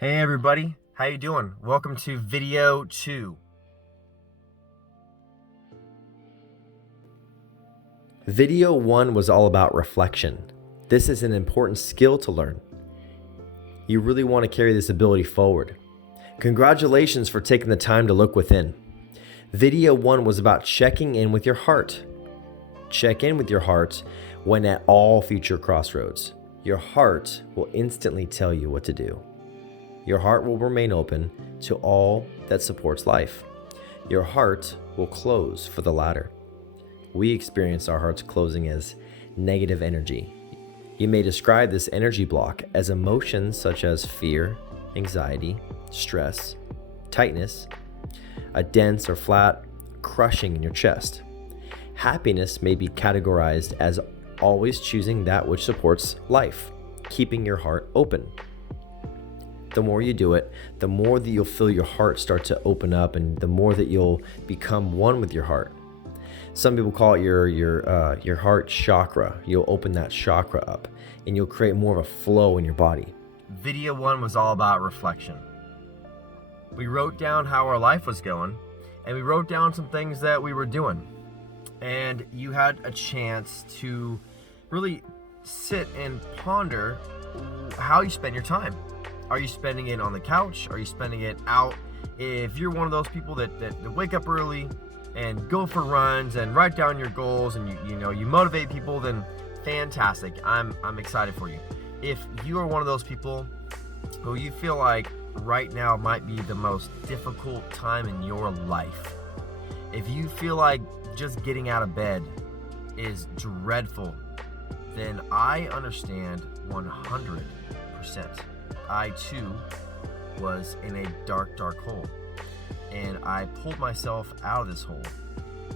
Hey everybody, how you doing? Welcome to video 2. Video 1 was all about reflection. This is an important skill to learn. You really want to carry this ability forward. Congratulations for taking the time to look within. Video 1 was about checking in with your heart. Check in with your heart when at all future crossroads. Your heart will instantly tell you what to do. Your heart will remain open to all that supports life. Your heart will close for the latter. We experience our hearts closing as negative energy. You may describe this energy block as emotions such as fear, anxiety, stress, tightness, a dense or flat crushing in your chest. Happiness may be categorized as always choosing that which supports life, keeping your heart open. The more you do it, the more that you'll feel your heart start to open up, and the more that you'll become one with your heart. Some people call it your heart chakra. You'll open that chakra up, and you'll create more of a flow in your body. Video 1 was all about reflection. We wrote down how our life was going, and we wrote down some things that we were doing. And you had a chance to really sit and ponder how you spend your time. Are you spending it on the couch? Are you spending it out? If you're one of those people that wake up early and go for runs and write down your goals and you motivate people, then fantastic. I'm excited for you. If you are one of those people who you feel like right now might be the most difficult time in your life, if you feel like just getting out of bed is dreadful, then I understand 100%. I too was in a dark hole, and I pulled myself out of this hole.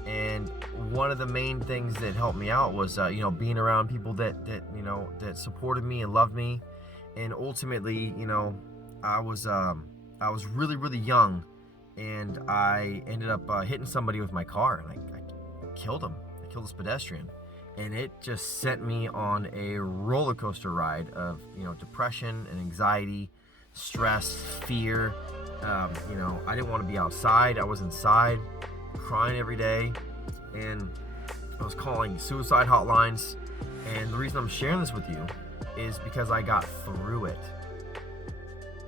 And one of the main things that helped me out was being around people that supported me and loved me. And ultimately, I was really young, and I ended up hitting somebody with my car, and I killed him. I killed this pedestrian. And it just sent me on a roller coaster ride of, depression and anxiety, stress, fear. I didn't want to be outside. I was inside, crying every day, and I was calling suicide hotlines. And the reason I'm sharing this with you is because I got through it.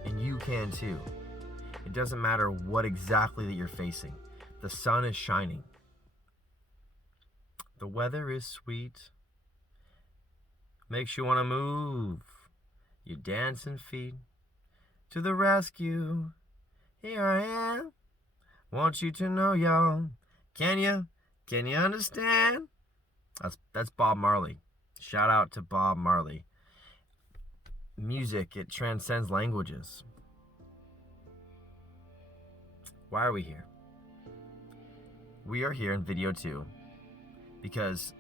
And you can too. It doesn't matter what exactly that you're facing. The sun is shining. The weather is sweet, makes you want to move your dancing feet. To the rescue, here I am. Want you to know, y'all. Can you understand? That's Bob Marley. Shout out to Bob Marley. Music, it transcends languages. Why are we here? We are here in video 2. Because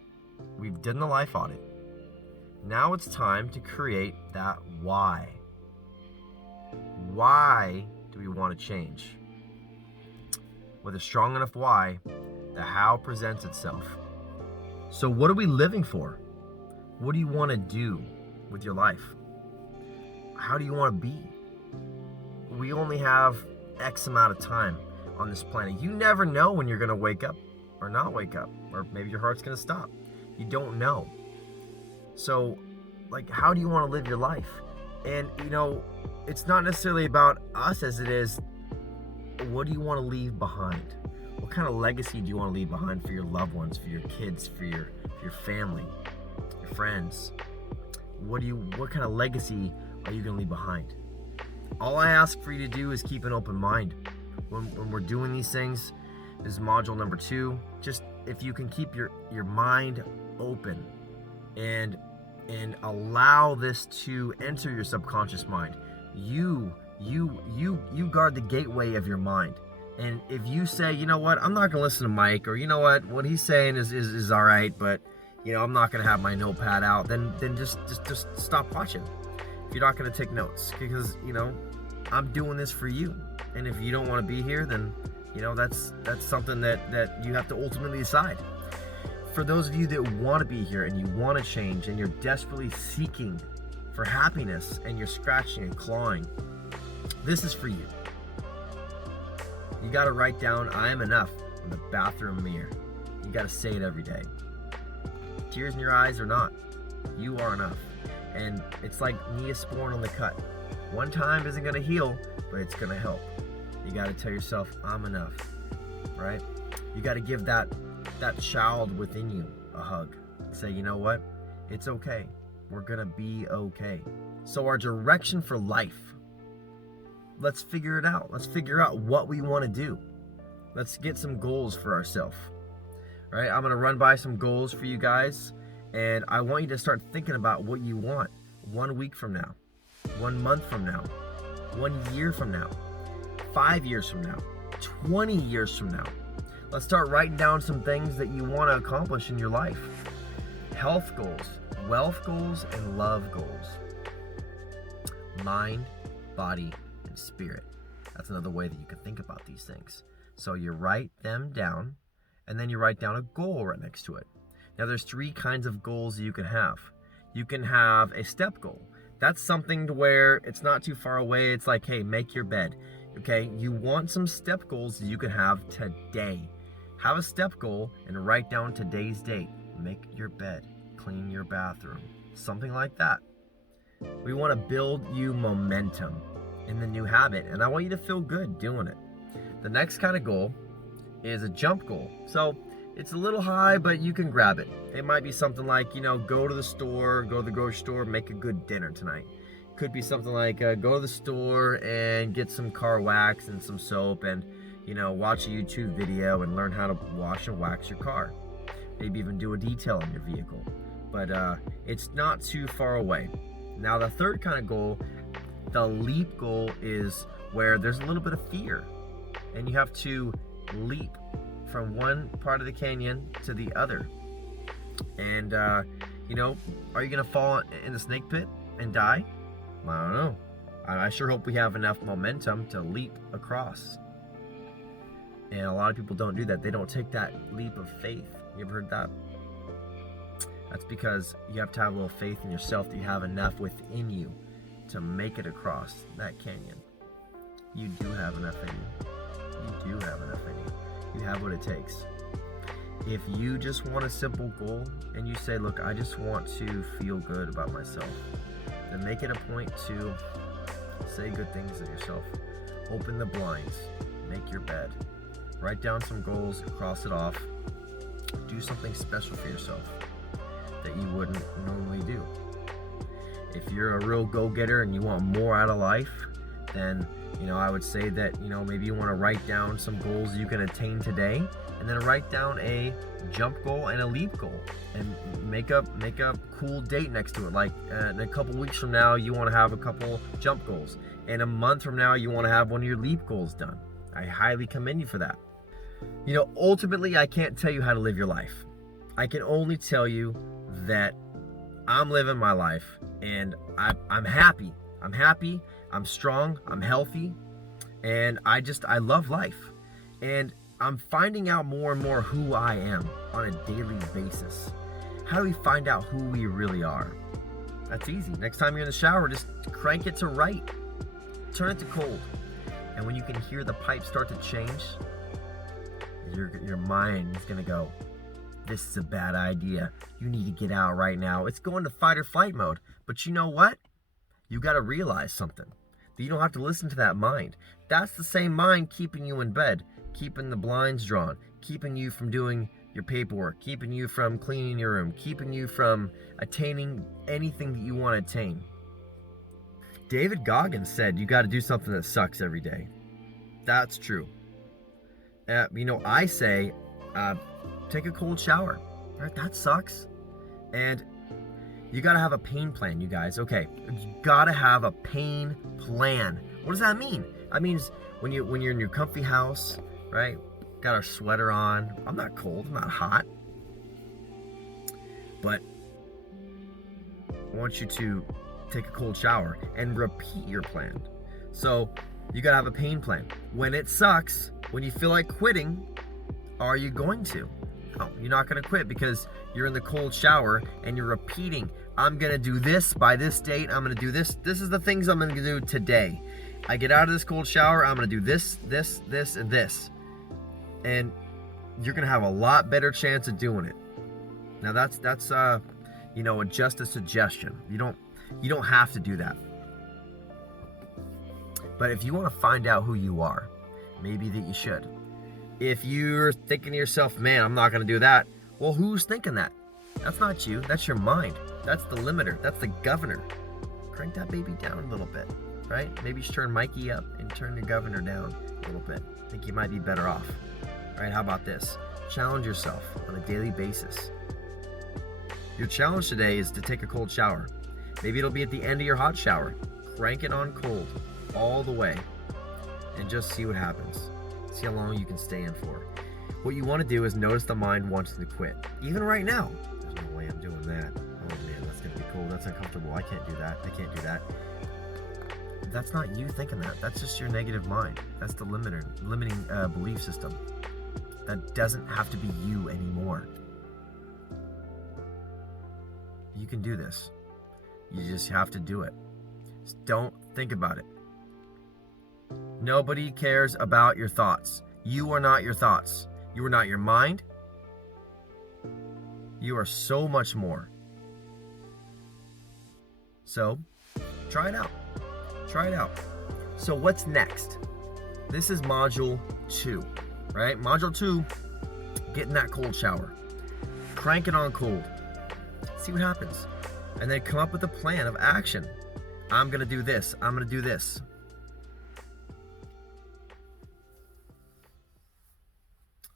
we've done the life audit. Now it's time to create that why. Why do we want to change? With a strong enough why, the how presents itself. So what are we living for? What do you want to do with your life? How do you want to be? We only have X amount of time on this planet. You never know when you're going to wake up or not wake up, or maybe your heart's gonna stop. You don't know. So, how do you want to live your life? And it's not necessarily about us as it is, what do you want to leave behind? What kind of legacy do you want to leave behind for your loved ones, for your kids, for your family, your friends? What kind of legacy are you gonna leave behind? All I ask for you to do is keep an open mind. When we're doing these things, this is module number 2. Just if you can keep your mind open and allow this to enter your subconscious mind. You guard the gateway of your mind. And if you say, you know what, I'm not gonna listen to Mike, or you know what he's saying is all right, but I'm not gonna have my notepad out, then just stop watching. If you're not gonna take notes, because I'm doing this for you. And if you don't want to be here, then that's something that you have to ultimately decide. For those of you that want to be here and you want to change and you're desperately seeking for happiness and you're scratching and clawing, This is for you. You got to write down, I am enough, on the bathroom mirror. You got to say it every day. Tears in your eyes or not, you are enough. And it's like Neosporin on the cut. One time isn't going to heal, but it's going to help. You got to tell yourself, I'm enough, right? You got to give that child within you a hug. Say, you know what? It's okay. We're going to be okay. So our direction for life, let's figure it out. Let's figure out what we want to do. Let's get some goals for ourselves. All right, I'm going to run by some goals for you guys, and I want you to start thinking about what you want 1 week from now, 1 month from now, 1 year from now, 5 years from now, 20 years from now. Let's start writing down some things that you want to accomplish in your life. Health goals, wealth goals, and love goals. Mind, body, and spirit. That's another way that you can think about these things. So you write them down, and then you write down a goal right next to it. Now there's 3 kinds of goals that you can have. You can have a step goal. That's something to where it's not too far away. It's like, hey, make your bed. Okay, you want some step goals that you can have today. Have a step goal and write down today's date. Make your bed, clean your bathroom, something like that. We want to build you momentum in the new habit, and I want you to feel good doing it. The next kind of goal is a jump goal. So it's a little high, but you can grab it. It might be something like, go to the store, go to the grocery store, make a good dinner tonight. Could be something like go to the store and get some car wax and some soap and, watch a YouTube video and learn how to wash and wax your car. Maybe even do a detail on your vehicle. But it's not too far away. Now the third kind of goal, the leap goal, is where there's a little bit of fear. And you have to leap from one part of the canyon to the other. And, are you going to fall in the snake pit and die? I don't know. I sure hope we have enough momentum to leap across. And a lot of people don't do that. They don't take that leap of faith. You ever heard that? That's because you have to have a little faith in yourself that you have enough within you to make it across that canyon. You do have enough in you. You do have enough in you. You have what it takes. If you just want a simple goal and you say, look, I just want to feel good about myself, then make it a point to say good things to yourself. Open the blinds. Make your bed. Write down some goals, cross it off. Do something special for yourself that you wouldn't normally do. If you're a real go-getter and you want more out of life, then I would say that maybe you want to write down some goals you can attain today, and then write down a jump goal and a leap goal, and make a cool date next to it. Like in a couple weeks from now, you want to have a couple jump goals. In a month from now, you want to have one of your leap goals done. I highly commend you for that. Ultimately, I can't tell you how to live your life. I can only tell you that I'm living my life, and I'm happy. I'm happy. I'm strong. I'm healthy, and I love life. And I'm finding out more and more who I am on a daily basis. How do we find out who we really are? That's easy. Next time you're in the shower, just crank it to right. Turn it to cold. And when you can hear the pipe start to change, your mind is going to go, this is a bad idea. You need to get out right now. It's going to fight or flight mode. But you know what? You got to realize something. That you don't have to listen to that mind. That's the same mind keeping you in bed, keeping the blinds drawn, keeping you from doing your paperwork, keeping you from cleaning your room, keeping you from attaining anything that you want to attain. David Goggins said you got to do something that sucks every day. That's true. I say take a cold shower. Right? That sucks. And you got to have a pain plan, you guys. Okay, you got to have a pain plan. What does that mean? That means when you're in your comfy house, right? Got our sweater on. I'm not cold. I'm not hot. But I want you to take a cold shower and repeat your plan. So you got to have a pain plan. When it sucks, when you feel like quitting, are you going to? No, you're not going to quit because you're in the cold shower and you're repeating, I'm going to do this by this date. I'm going to do this. This is the things I'm going to do today. I get out of this cold shower, I'm going to do this, this, this, and this. And you're going to have a lot better chance of doing it. Now that's just a suggestion. You don't have to do that. But if you want to find out who you are, maybe that you should. If you're thinking to yourself, man, I'm not going to do that. Well, who's thinking that? That's not you. That's your mind. That's the limiter. That's the governor. Crank that baby down a little bit, right? Maybe just turn Mikey up and turn your governor down a little bit. I think you might be better off. All right, how about this? Challenge yourself on a daily basis. Your challenge today is to take a cold shower. Maybe it'll be at the end of your hot shower. Crank it on cold all the way and just see what happens. See how long you can stay in for. What you want to do is notice the mind wants to quit. Even right now. There's no way I'm doing that. Oh man, that's going to be cold. That's uncomfortable. I can't do that. I can't do that. That's not you thinking that. That's just your negative mind. That's the limiting belief system. That doesn't have to be you anymore. You can do this. You just have to do it. Just don't think about it. Nobody cares about your thoughts. You are not your thoughts. You are not your mind. You are so much more. So, try it out. Try it out. So what's next? This is module 2, right? Module 2, get in that cold shower. Crank it on cold. See what happens. And then come up with a plan of action. I'm going to do this. I'm going to do this.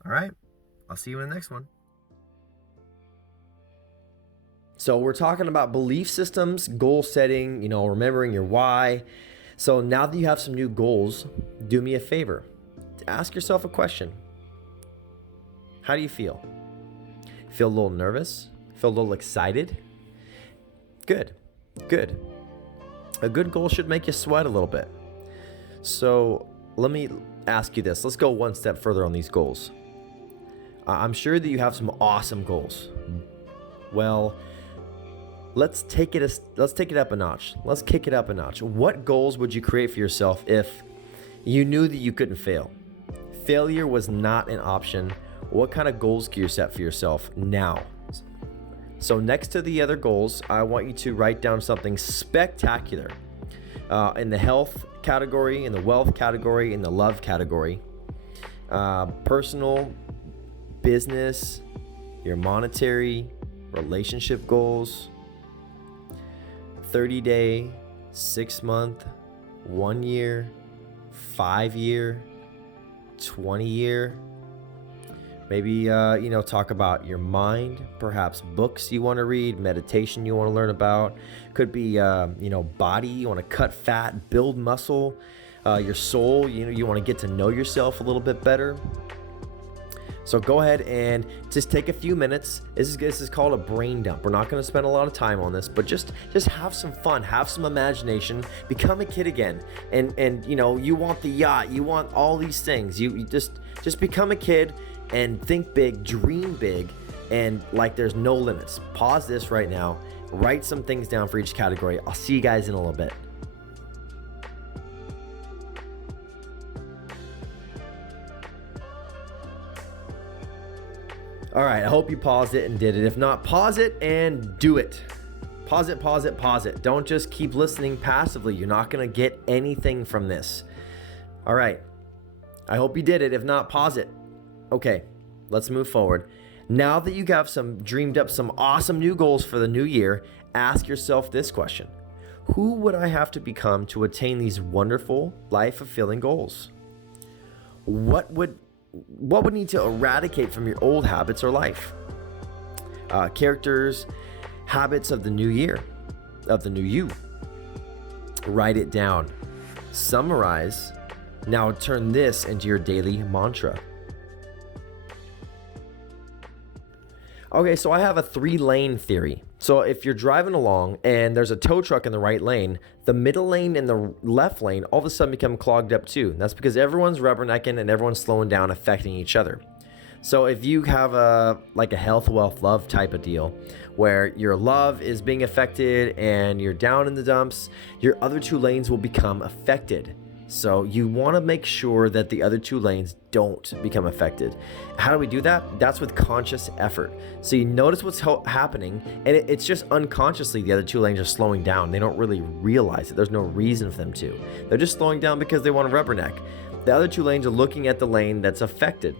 All right. I'll see you in the next one. So we're talking about belief systems, goal setting, remembering your why. So now that you have some new goals, do me a favor. Ask yourself a question. How do you feel? Feel a little nervous? Feel a little excited? Good. A good goal should make you sweat a little bit. So let me ask you this. Let's go one step further on these goals. I'm sure that you have some awesome goals. Well, let's take it up a notch. Let's kick it up a notch. What goals would you create for yourself if you knew that you couldn't fail? Failure was not an option. What kind of goals can you set for yourself now? So next to the other goals, I want you to write down something spectacular in the health category, in the wealth category, in the love category, personal, business, your monetary, relationship goals, 30-day, 6-month, 1 year, 5-year, 20-year. Maybe, talk about your mind, perhaps books you want to read, meditation you want to learn about. Could be, body, you want to cut fat, build muscle, your soul, you want to get to know yourself a little bit better. So go ahead and just take a few minutes. This is called a brain dump. We're not going to spend a lot of time on this, but just have some fun, have some imagination, become a kid again. And you want the yacht, you want all these things. You just become a kid and think big, dream big, and like there's no limits. Pause this right now. Write some things down for each category. I'll see you guys in a little bit. All right, I hope you paused it and did it. If not, pause it and do it. Pause it. Don't just keep listening passively. You're not going to get anything from this. All right, I hope you did it. If not, pause it. Okay, let's move forward. Now that you have dreamed up some awesome new goals for the new year, ask yourself this question. Who would I have to become to attain these wonderful, life-fulfilling goals? What would need to eradicate from your old habits or life? Characters, habits of the new year, of the new you. Write it down. Summarize. Now turn this into your daily mantra. Okay, so I have a 3-lane theory. So if you're driving along and there's a tow truck in the right lane, the middle lane and the left lane all of a sudden become clogged up too. That's because everyone's rubbernecking and everyone's slowing down, affecting each other. So if you have a health, wealth, love type of deal where your love is being affected and you're down in the dumps, your other 2 lanes will become affected. So you want to make sure that the other two lanes don't become affected. How do we do that? That's with conscious effort. So you notice what's happening, and it's just unconsciously the other two lanes are slowing down. They don't really realize it. There's no reason for them to. They're just slowing down because they want to rubberneck. The other two lanes are looking at the lane that's affected.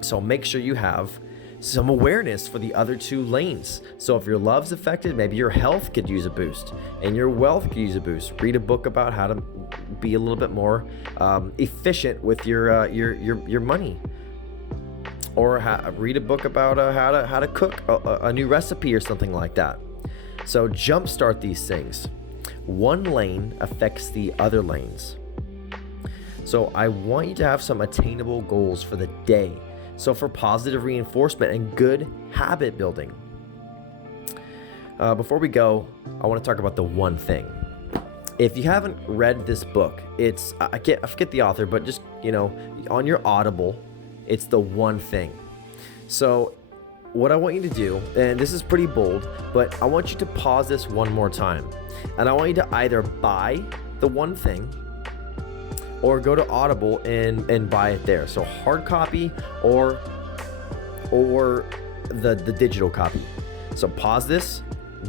So make sure you have some awareness for the other two lanes. So if your love's affected, maybe your health could use a boost and your wealth could use a boost. Read a book about how to be a little bit more efficient with your money, or read a book about how to cook a new recipe or something like that. So jumpstart these things. One lane affects the other lanes. So I want you to have some attainable goals for the day. So for positive reinforcement and good habit building. Before we go, I want to talk about the one thing. If you haven't read this book, it's I forget the author, but just, on your Audible, it's The One Thing. So what I want you to do, and this is pretty bold, but I want you to pause this one more time. And I want you to either buy The One Thing or go to Audible and buy it there. So hard copy or the digital copy. So pause this,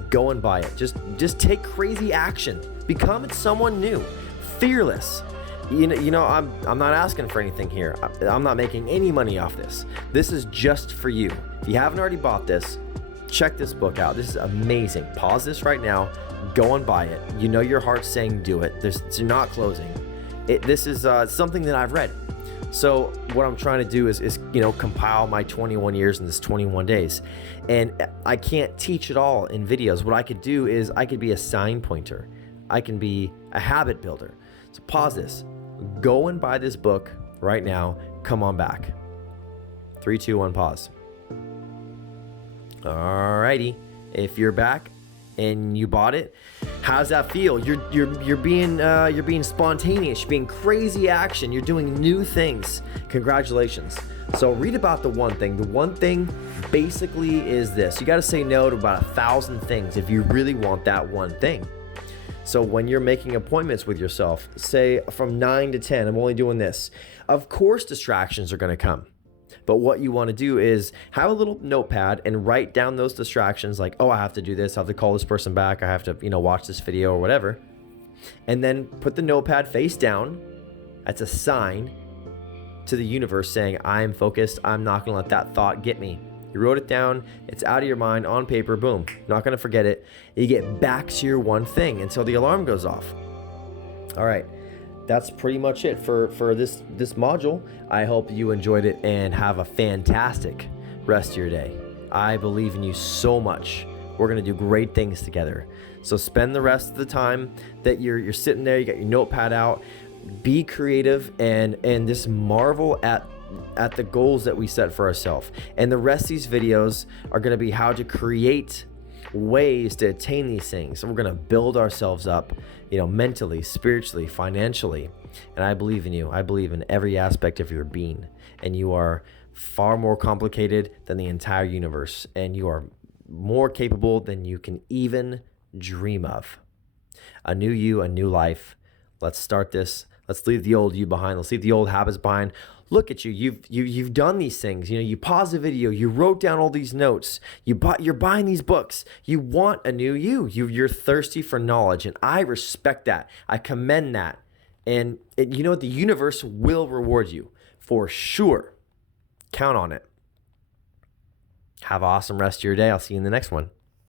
go and buy it. Just take crazy action. Become someone new, fearless. I'm not asking for anything here. I'm not making any money off this. This is just for you. If you haven't already bought this, check this book out. This is amazing. Pause this right now, go and buy it. You know your heart's saying do it. You're not closing. This is something that I've read. So what I'm trying to do is compile my 21 years in this 21 days. And I can't teach it all in videos. What I could do is I could be a sign pointer. I can be a habit builder. So pause this. Go and buy this book right now. Come on back. 3, 2, 1, pause. Alrighty. If you're back and you bought it, how's that feel? You're being spontaneous, you're being crazy action, you're doing new things. Congratulations. So read about the one thing. The one thing basically is this. You got to say no to about 1,000 things if you really want that one thing. So when you're making appointments with yourself, say from 9 to 10, I'm only doing this. Of course distractions are going to come. But what you want to do is have a little notepad and write down those distractions, like, oh, I have to do this, I have to call this person back, I have to, watch this video or whatever. And then put the notepad face down. That's a sign to the universe saying, I'm focused, I'm not going to let that thought get me. You wrote it down, it's out of your mind, on paper, boom. Not going to forget it. You get back to your one thing until the alarm goes off. All right. That's pretty much it for this module. I hope you enjoyed it and have a fantastic rest of your day. I believe in you so much. We're going to do great things together. So spend the rest of the time that you're sitting there, you got your notepad out, be creative and just marvel at the goals that we set for ourselves. And the rest of these videos are going to be how to create ways to attain these things. So we're going to build ourselves up, mentally, spiritually, financially. And I believe in you. I believe in every aspect of your being. And you are far more complicated than the entire universe. And you are more capable than you can even dream of. A new you, a new life. Let's start this. Let's leave the old you behind. Let's leave the old habits behind. Look at you. You've done these things. You paused the video. You wrote down all these notes. You're buying these books. You want a new you. You're thirsty for knowledge, and I respect that. I commend that. And you know what? The universe will reward you for sure. Count on it. Have an awesome rest of your day. I'll see you in the next one.